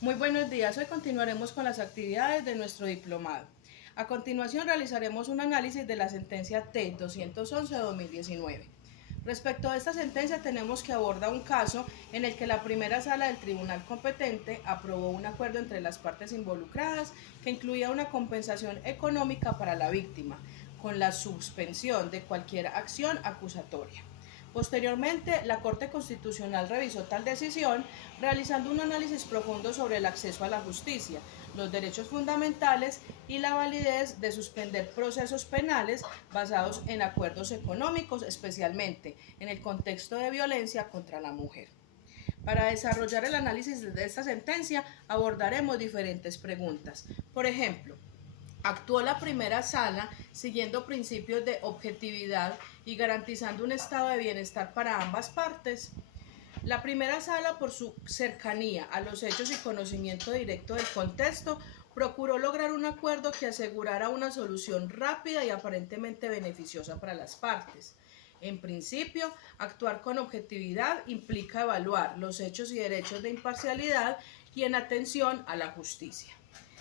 Muy buenos días, hoy continuaremos con las actividades de nuestro diplomado. A continuación realizaremos un análisis de la sentencia T-211-2019. Respecto a esta sentencia tenemos que abordar un caso en el que la primera sala del tribunal competente aprobó un acuerdo entre las partes involucradas que incluía una compensación económica para la víctima, con la suspensión de cualquier acción acusatoria. Posteriormente, la Corte Constitucional revisó tal decisión, realizando un análisis profundo sobre el acceso a la justicia, los derechos fundamentales y la validez de suspender procesos penales basados en acuerdos económicos, especialmente en el contexto de violencia contra la mujer. Para desarrollar el análisis de esta sentencia abordaremos diferentes preguntas. Por ejemplo, actuó la primera sala siguiendo principios de objetividad y garantizando un estado de bienestar para ambas partes. La primera sala, por su cercanía a los hechos y conocimiento directo del contexto, procuró lograr un acuerdo que asegurara una solución rápida y aparentemente beneficiosa para las partes. En principio, actuar con objetividad implica evaluar los hechos y derechos de imparcialidad y en atención a la justicia.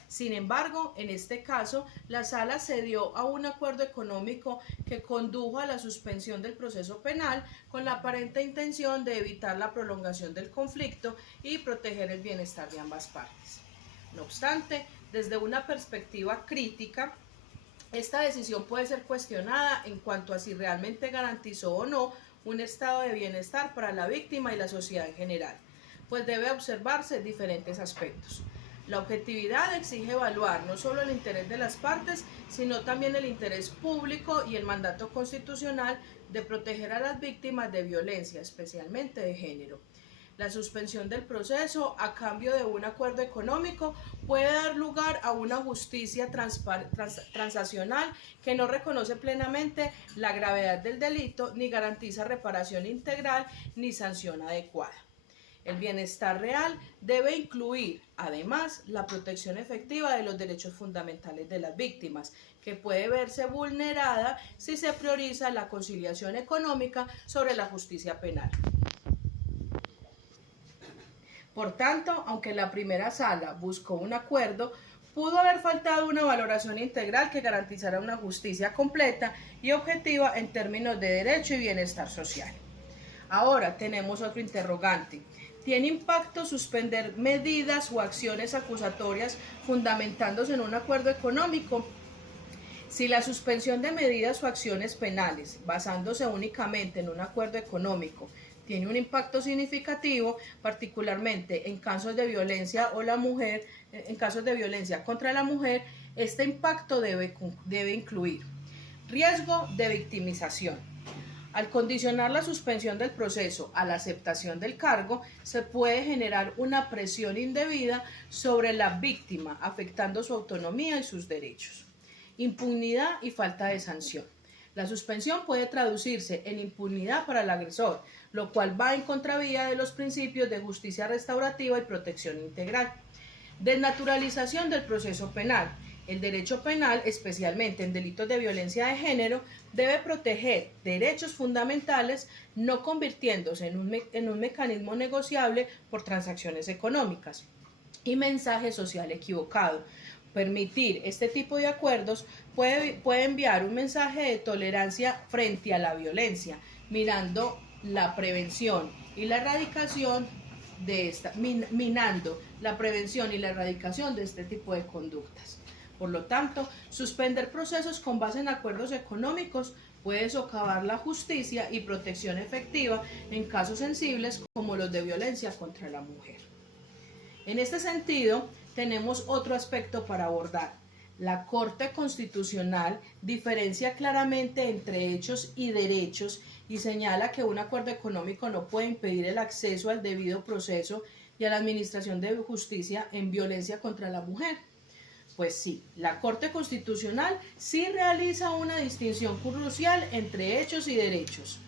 Sin embargo, en este caso, la sala cedió a un acuerdo económico que condujo a la suspensión del proceso penal con la aparente intención de evitar la prolongación del conflicto y proteger el bienestar de ambas partes. No obstante, desde una perspectiva crítica, esta decisión puede ser cuestionada en cuanto a si realmente garantizó o no un estado de bienestar para la víctima y la sociedad en general, pues debe observarse diferentes aspectos. La objetividad exige evaluar no solo el interés de las partes, sino también el interés público y el mandato constitucional de proteger a las víctimas de violencia, especialmente de género. La suspensión del proceso a cambio de un acuerdo económico puede dar lugar a una justicia transaccional que no reconoce plenamente la gravedad del delito, ni garantiza reparación integral, ni sanción adecuada. El bienestar real debe incluir, además, la protección efectiva de los derechos fundamentales de las víctimas, que puede verse vulnerada si se prioriza la conciliación económica sobre la justicia penal. Por tanto, aunque la primera sala buscó un acuerdo, pudo haber faltado una valoración integral que garantizara una justicia completa y objetiva en términos de derecho y bienestar social. Ahora tenemos otro interrogante. ¿Tiene impacto suspender medidas o acciones acusatorias fundamentándose en un acuerdo económico? Si la suspensión de medidas o acciones penales, basándose únicamente en un acuerdo económico, tiene un impacto significativo, particularmente en casos de violencia contra la mujer, este impacto debe incluir riesgo de victimización. Al condicionar la suspensión del proceso a la aceptación del cargo, se puede generar una presión indebida sobre la víctima, afectando su autonomía y sus derechos. Impunidad y falta de sanción. La suspensión puede traducirse en impunidad para el agresor, lo cual va en contravía de los principios de justicia restaurativa y protección integral. Desnaturalización del proceso penal. El derecho penal, especialmente en delitos de violencia de género, debe proteger derechos fundamentales, no convirtiéndose en un mecanismo negociable por transacciones económicas. Y mensaje social equivocado. Permitir este tipo de acuerdos puede enviar un mensaje de tolerancia frente a la violencia, mirando la prevención y la erradicación minando la prevención y la erradicación de este tipo de conductas. Por lo tanto, suspender procesos con base en acuerdos económicos puede socavar la justicia y protección efectiva en casos sensibles como los de violencia contra la mujer. En este sentido, tenemos otro aspecto para abordar. La Corte Constitucional diferencia claramente entre hechos y derechos y señala que un acuerdo económico no puede impedir el acceso al debido proceso y a la administración de justicia en violencia contra la mujer. Pues sí, la Corte Constitucional sí realiza una distinción crucial entre hechos y derechos.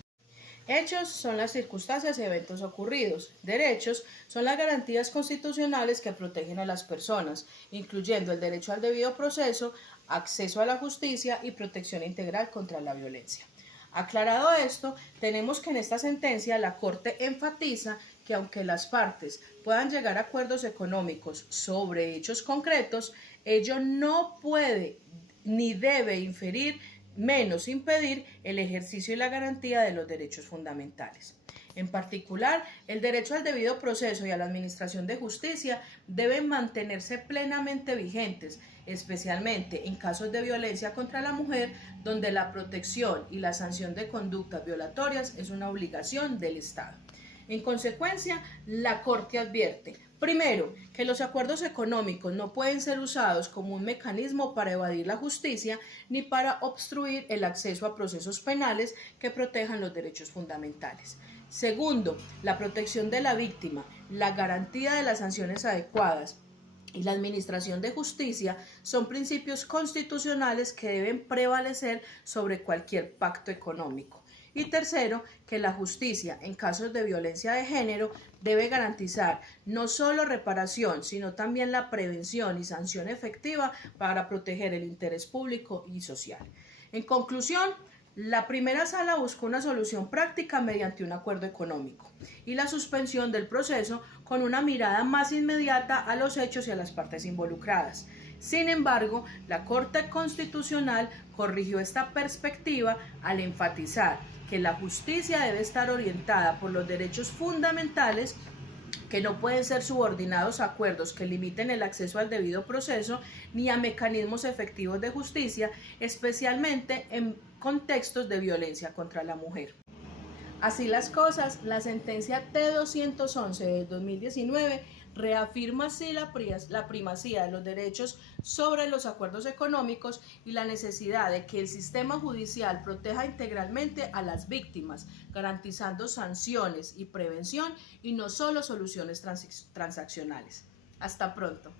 Hechos son las circunstancias y eventos ocurridos. Derechos son las garantías constitucionales que protegen a las personas, incluyendo el derecho al debido proceso, acceso a la justicia y protección integral contra la violencia. Aclarado esto, tenemos que en esta sentencia la Corte enfatiza que aunque las partes puedan llegar a acuerdos económicos sobre hechos concretos, ello no puede ni debe inferir, menos impedir el ejercicio y la garantía de los derechos fundamentales. En particular, el derecho al debido proceso y a la administración de justicia deben mantenerse plenamente vigentes, especialmente en casos de violencia contra la mujer, donde la protección y la sanción de conductas violatorias es una obligación del Estado. En consecuencia, la Corte advierte, primero, que los acuerdos económicos no pueden ser usados como un mecanismo para evadir la justicia ni para obstruir el acceso a procesos penales que protejan los derechos fundamentales. Segundo, la protección de la víctima, la garantía de las sanciones adecuadas y la administración de justicia son principios constitucionales que deben prevalecer sobre cualquier pacto económico. Y tercero, que la justicia en casos de violencia de género debe garantizar no solo reparación, sino también la prevención y sanción efectiva para proteger el interés público y social. En conclusión, la primera sala buscó una solución práctica mediante un acuerdo económico y la suspensión del proceso con una mirada más inmediata a los hechos y a las partes involucradas. Sin embargo, la Corte Constitucional corrigió esta perspectiva al enfatizar que la justicia debe estar orientada por los derechos fundamentales que no pueden ser subordinados a acuerdos que limiten el acceso al debido proceso ni a mecanismos efectivos de justicia, especialmente en contextos de violencia contra la mujer. Así las cosas, la sentencia T-211 de 2019 reafirma así la primacía de los derechos sobre los acuerdos económicos y la necesidad de que el sistema judicial proteja integralmente a las víctimas, garantizando sanciones y prevención y no solo soluciones transaccionales. Hasta pronto.